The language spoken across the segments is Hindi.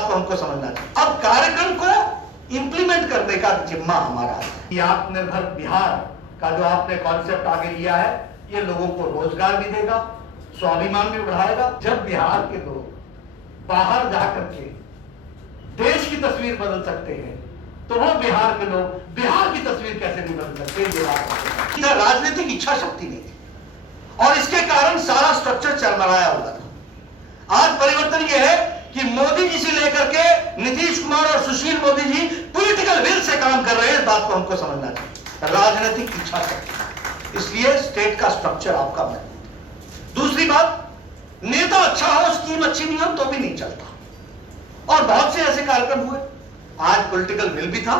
बात को हमको समझना चाहिए। अब कार्यक्रम को इंप्लीमेंट करने का जिम्मा हमारा है। कि आत्मनिर्भर बिहार का जो आपने कॉन्सेप्ट आगे लिया है, ये लोगों को रोजगार भी देगा, स्वाभिमान भी बढ़ाएगा। जब बिहार के लोग बाहर जाकर के देश की तस्वीर बदल सकते हैं, तो वो बिहार के लोग बिहार की तस्वीर कैसे नहीं बदल सकते? राजनीतिक इच्छा शक्ति नहीं थी और इसके कारण सारा स्ट्रक्चर चरमराया हुआ था। आज परिवर्तन यह है कि मोदी जी से लेकर के नीतीश कुमार और Sushil Modi ji political will say काम कर रहे हैं। इस बात को हमको समझना चाहिए। राजनीतिक इच्छा शक्ति, इसलिए स्टेट का स्ट्रक्चर आपका मजबूत है। दूसरी बात, नेता अच्छा हो, स्कीम अच्छी नहीं हो तो भी नहीं चलता। और बहुत से ऐसे कार्यक्रम हुए। आज पॉलिटिकल विल भी था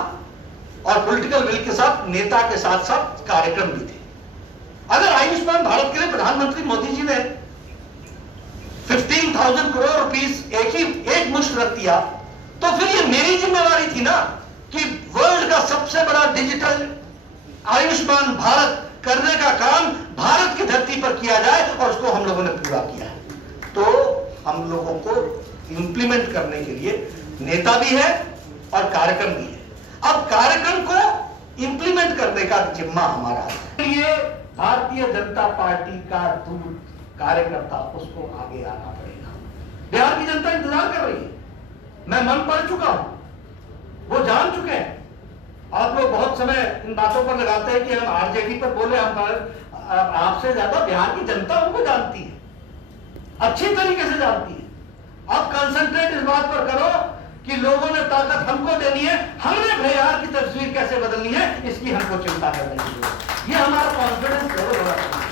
और पॉलिटिकल विल के साथ नेता के साथ साथ कार्यक्रम भी थे। अगर आयुष्मान भारत के लिए प्रधानमंत्री मोदी जी ने 15,000 करोड़ रुपीस एक मुश्त रख दिया, तो फिर ये मेरी जिम्मेवारी थी ना कि वर्ल्ड का सबसे बड़ा डिजिटल आयुष्मान भारत करने का काम भारत की धरती पर किया जाए और उसको हम लोगों ने पूरा किया है। तो हम लोगों को इंप्लीमेंट करने के लिए नेता भी है और कार्यक्रम भी है। अब कार्यक्रम को इंप्लीमेंट करने का जिम्मा हमारा है। ये भारतीय जनता पार्टी का दूर कार्यकर्ता, उसको आगे आना पड़ेगा। बिहार की जनता इंतजार कर रही है। मैं मन पढ़ चुका हूं, वो जान चुके हैं। आप लोग बहुत समय इन बातों पर लगाते हैं कि हम आरजेडी पर बोले, हम आपसे ज्यादा बिहार की जनता उनको जानती है, अच्छी तरीके से जानती है। अब कंसंट्रेट इस बात पर करो कि लोगों ने ताकत हमको देनी है, हमने बिहार की तस्वीर कैसे बदलनी है, इसकी हमको चिंता करने की जरूरत है। ये हमारा कॉन्फिडेंस लेवल होना चाहिए।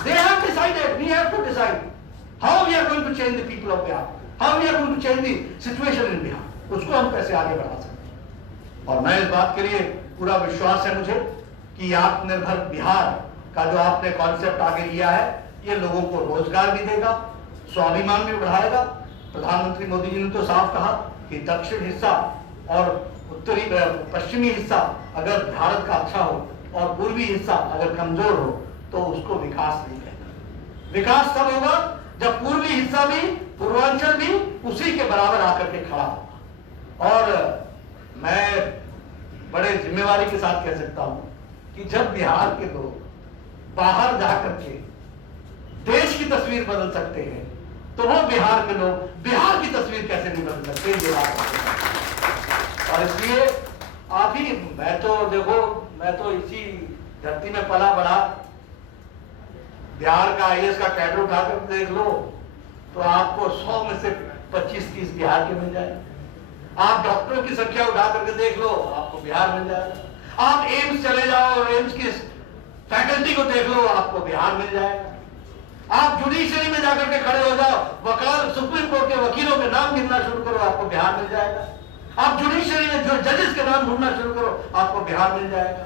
They have decided, we have to decide how we are going to change the people of Bihar, how we are going to change the situation in Bihar. उसको हम कैसे आगे बढ़ा सकते हैं। और मैं इस बात के लिए पूरा विश्वास है मुझे कि आत्मनिर्भर बिहार का जो आपने कॉन्सेप्ट आगे लिया है, ये लोगों को रोजगार भी देगा, स्वाभिमान भी बढ़ाएगा। प्रधानमंत्री मोदी जी ने तो साफ कहा कि दक्षिण हिस्सा और उत्तरी पश्चिमी हिस्सा अगर भारत का अच्छा हो और पूर्वी हिस्सा अगर कमजोर हो तो उसको विकास नहीं कहना। विकास तब होगा जब पूर्वी हिस्सा भी, पूर्वांचल भी उसी के बराबर आकर के खड़ा होगा। और मैं बड़े जिम्मेवारी के साथ कह सकता हूं कि जब बिहार के लोग बाहर जाकर के देश की तस्वीर बदल सकते हैं, तो वो बिहार के लोग बिहार की तस्वीर कैसे नहीं बदल सकते? ये बात। और इसलिए आप ही, मैं तो देखो, मैं तो इसी धरती में पला बढ़ा। बिहार का आईएएस का कैडर उठाकर देख लो तो आपको 100 में से 25-30 बिहार के मिल जाए। आप डॉक्टरों की संख्या उठा करके देख लो, आपको बिहार मिल जाएगा। आप एम्स चले जाओ और एम्स की फैकल्टी को देख लो, आपको बिहार मिल जाएगा। आप जुडिशरी में जाकर के खड़े हो जाओ, वकाल सुप्रीम कोर्ट के वकीलों के नाम गिनना शुरू करो, आपको बिहार मिल जाएगा। आप जुडिशरी में जो जजेस के नाम ढूंढना शुरू करो, आपको बिहार मिल जाएगा।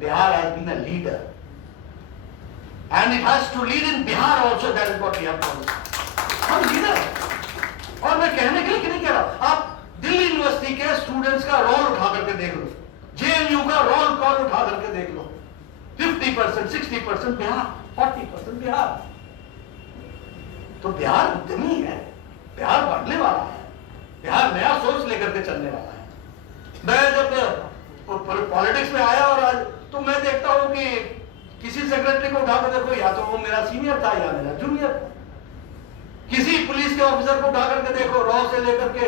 Bihar has been a leader and it has to lead in Bihar also. That is what we have to do. हम लीडर, और मैं कहने के लिए कि नहीं कह रहा, आप दिल्ली यूनिवर्सिटी के स्टूडेंट्स का रोल उठा करके देख लो, जेएनयू का रोल कॉल उठा करके देख लो, 50%, 60% बिहार, 40% बिहार। तो बिहार उद्यमी है, बिहार बढ़ने वाला है, बिहार नया सोच लेकर के चलने वाला है। मैं जब पॉलिटिक्स में आया और आज तो मैं देखता हूं कि किसी सेक्रेटरी को उठाकर देखो, या तो वो मेरा सीनियर था या मेरा जूनियर था। किसी पुलिस के ऑफिसर को उठाकर के देखो, रॉ से लेकर के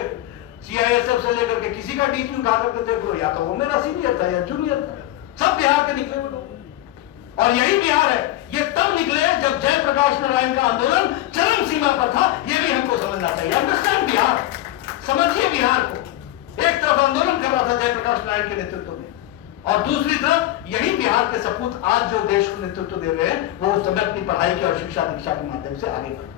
सीआईएसएफ से लेकर के किसी का डीपी उठाकर के देखो, या तो वो मेरा सीनियर था या जूनियर था। सब बिहार के निकले वो लोग। और यही बिहार है, ये तब निकले जब जयप्रकाश नारायण का आंदोलन चरम सीमा पर था। ये भी हमको समझना चाहिए। अंडरस्टैंड बिहार, समझिए बिहार को। एक तरफ आंदोलन कर रहा था जयप्रकाश नारायण के नेतृत्व में, और दूसरी तरफ यही बिहार के सपूत आज जो देश को नेतृत्व दे रहे हैं, वो उस समय अपनी पढ़ाई की और शिक्षा दीक्षा के माध्यम से आगे बढ़ रहे हैं।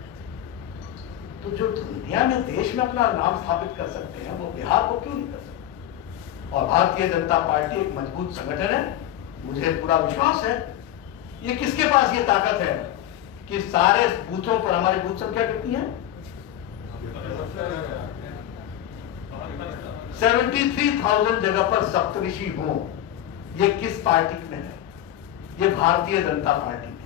तो जो दुनिया में देश में अपना नाम स्थापित कर सकते हैं, वो बिहार को क्यों नहीं कर सकते? और भारतीय जनता पार्टी एक मजबूत संगठन है, मुझे पूरा विश्वास है। ये किसके पास ये ताकत है कि सारे बूथों पर, हमारी बूथ संख्या कितनी है? 73,000 जगह पर सप्तऋषि हो। ये किस पार्टी में है? ये भारतीय जनता पार्टी में।